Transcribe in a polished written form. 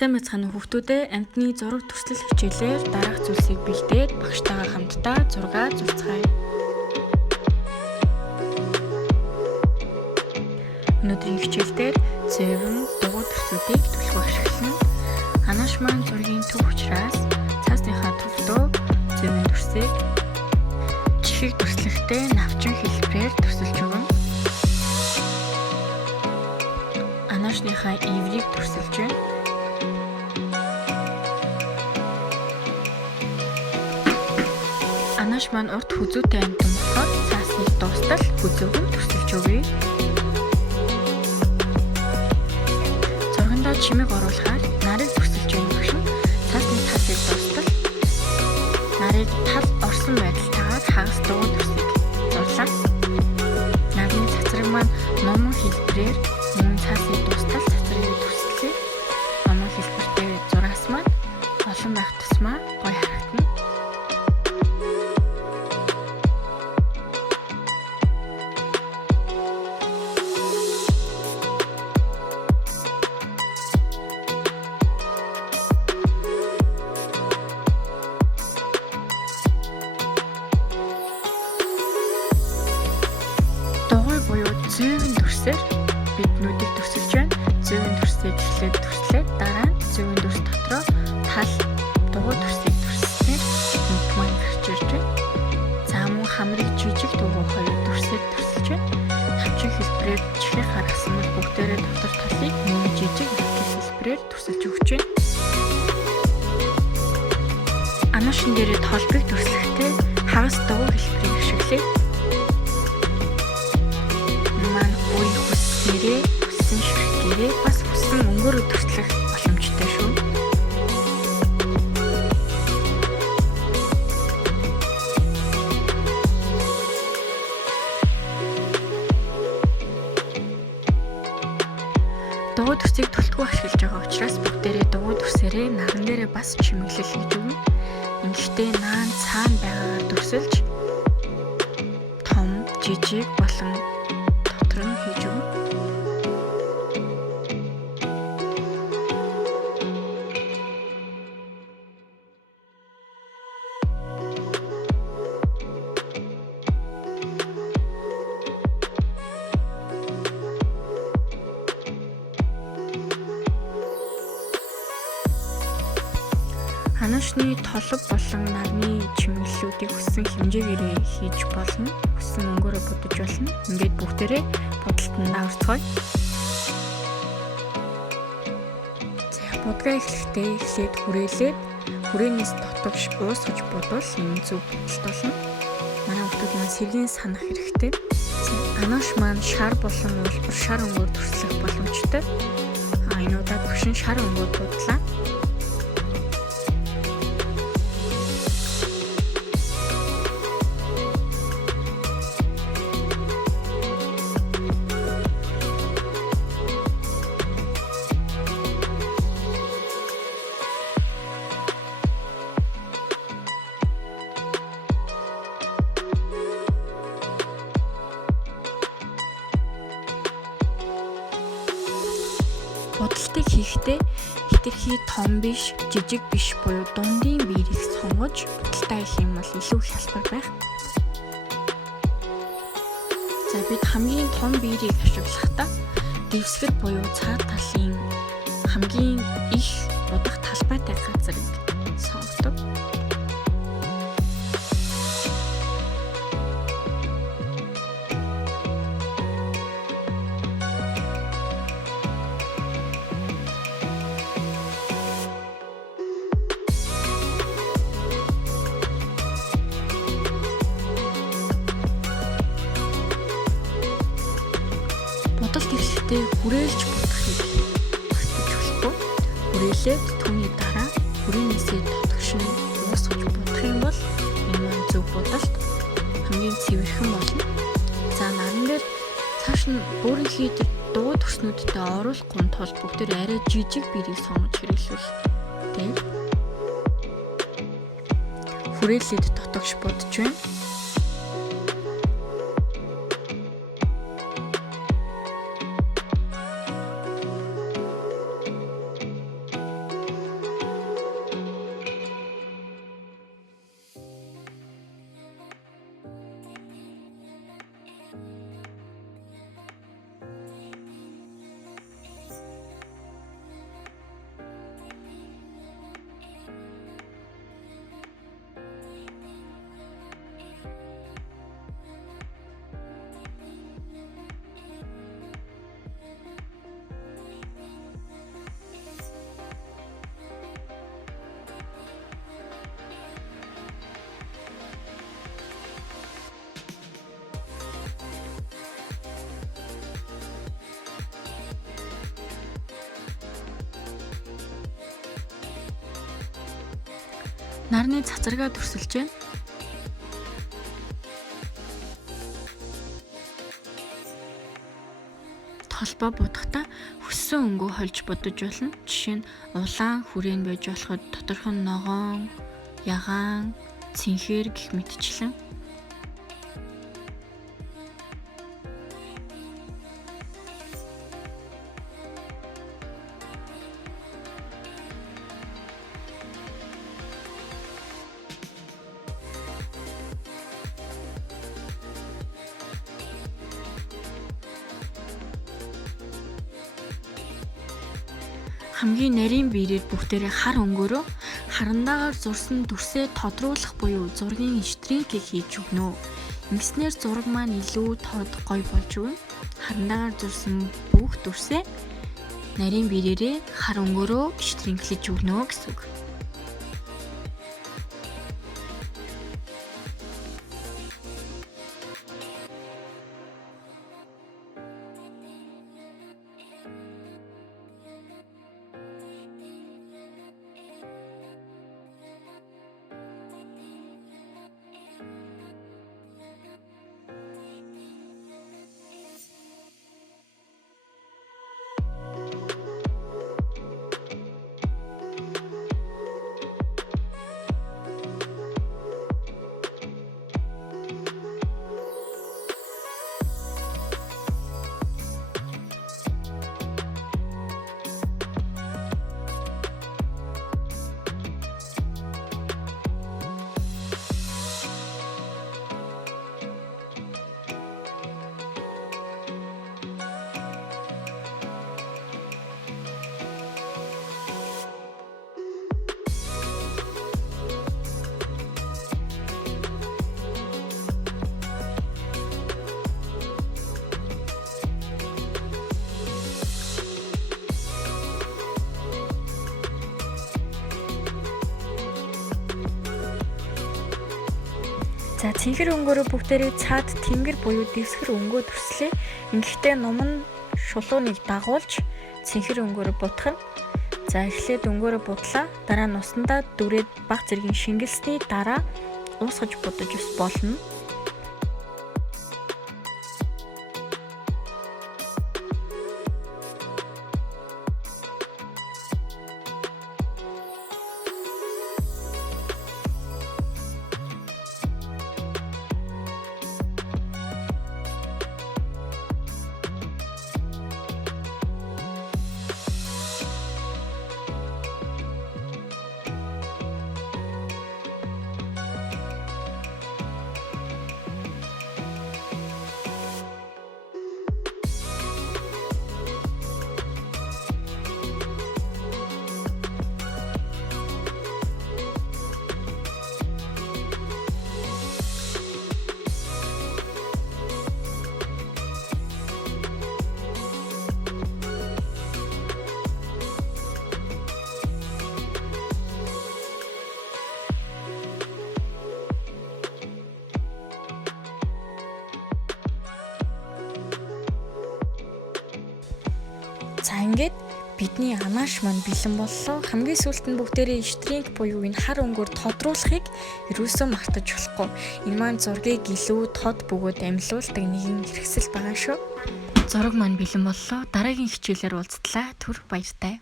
Сайн мэцхан хүүхдүүдээ амтны зураг төслөл хичээлээр дараах зүйлсийг бэлдээд багштайгаа хамтдаа зураг зурцгаая. Өнөөдрийн хичээлдээр цэвэн дугуй төслүүдийг түлхүү ашиглана. Анааш маань зургийн төв учраас цаасныхаа төвдөө цэвэн төрсийг чихийг төслөхтэй навчин хэлбэрээр төсөлж өгнө. Анаашныхаа иврийг төсөлж байна. Анааш маань урт хүзүүтэй амтан болохоор цаасныг дуустал хүзүүг нь төсөлж өгье. Зургандаа чимэг оруулахаар нарыг төсөлж өгөх багш цаасны талыг дуустал нарыг тал орсон байдалтайгаар хагас дугуй төсөйг зурлаа. Нарны цацраг маань номон хэлбэрээр мөн цаасыг дуустал цацрыг төсөлөө. Номон хэлбэртэй зураас маань олон байх тусмаа гоё харагдана. Зүүн төрсөөр бид нүдийг төсөлж байна. Зүүн төрсийг эхлээд төслээд дараа нь зүүн төрс дотроо тал дугуй төрсийг төслснээр нүд маань гарч ирж байна. За мөн хамрыг жижиг дугуй хоёр төрсөөр төсөлж байна. Навчин хэлбэрээр чихээ гаргасан бол бүгдээрээ дотор талыг мөн жижиг навчин хэлбэрээр төсөлж өгч байна. Анаашин дээрээ толбыг төслөхдээ хагас дугуй хэлбэрийг ашиглая. Хүссэн ширхгээрээ бас хүссэн өнгөөрөө төслөх боломжтой шүү. Дугуй төсийг төлтгөө ашиглаж байгаа учраас бүгдээрээ дугуй төсээрээ наган дээрээ бас чимэглэл хийж өгнө. Ингэхдээ наан цаана байгаагаар төсөлж том, жижиг болон дотор нь хийж өгнө. Анаашны толб болон нарны чимэглэлүүдийг хүссэн хэмжээгээрээ хийж болно. Хүссэн өнгөөрөө будаж болно. Ингээд бүгдээрээ бодолтод аварцгаая. За будгаа эхлээд хүрээлээд хүрээнээс дотогш уусгаж бодвол энэ зөв бодолт болно. Манай хүмүүс маань сэргийн санах хэрэгтэй. Анааш маань шар болон улбар шар өнгөөр төслөх боломжтой. Энэ удаад багш нь шар өнгөөр бодлаа. Бодолтыг хийхдээ хэтэрхий том биш, жижиг биш буюу дундын биерийг сонгож бодолтоо хийх юм бол илүү хялбар байх. За бид хамгийн том биерийг ашиглахдаа дэвсгэр буюу цаад талын хамгийн их удах талбайтай газрыг сонгодог. Бодолт эхлэхдээ хүрээлж бодохыг багтаж болохгүй. Хүрээлээд түүний дараа хүрээнээсээ дотогшин уусгаж бодох юм бол энэ маань зөв бодолт хамгийн цэвэрхэн болно. За наран дээр цааш нь өөрийнхөө дугуй төснүүдтэй оруулахгүй тул бүгдээр арай жижиг биерийг сонгож хэрэглүүл. Тэг. Хүрээлээд дотогш бодож байна. нарны цацрагаа төрсөлж байна. Толбоо будахтаа хүссэн өнгөө хольж бодож болно. Жишээ нь улаан хүрээн байж болоход доторх нь ногоон, ягаан, цэнхэр гэх мэтчлэн. Хамгийн нарийн биерээр бүгдээрээ хар өнгөөрөө харандаагаар зурсан дүрсээ тодруулах буюу зургийн штринкийг хийж өгнө. Ингэснээр зураг маань илүү тод гоё болж өгнө. Харандаагаар зурсан бүх дүрсээ нарийн биерээрээ хар өнгөөрөө штринклэж өгнө гэсэн үг. За цэнхэр өнгөөрөө бүгдээрээ цаад тэнгэр буюу дэвсгэр өнгөө төрслээ. Ингэхдээ ном нь шулууныг дагуулж цэнхэр өнгөөрөө бутгах нь. За эхлээд өнгөөрөө бутлаа. Дараа нь усандаа дүрээд баг зэргийн шингэлсний дараа уусгаж будаж ус болно. За ингээд бидний анааш маань бэлэн боллоо. Хамгийн сүүлд нь бүгдээрээ штринк буюу энэ хар өнгөөр тодруулахыг ерөөсөө мартаж болохгүй. Энэ маань зургийг илүү тод бөгөөд амьлуулдаг нэгэн хэрэгсэл байгаа шүү. Зураг маань бэлэн боллоо. Дараагийн хичээлээр уулзтлаа. Түр баяртай.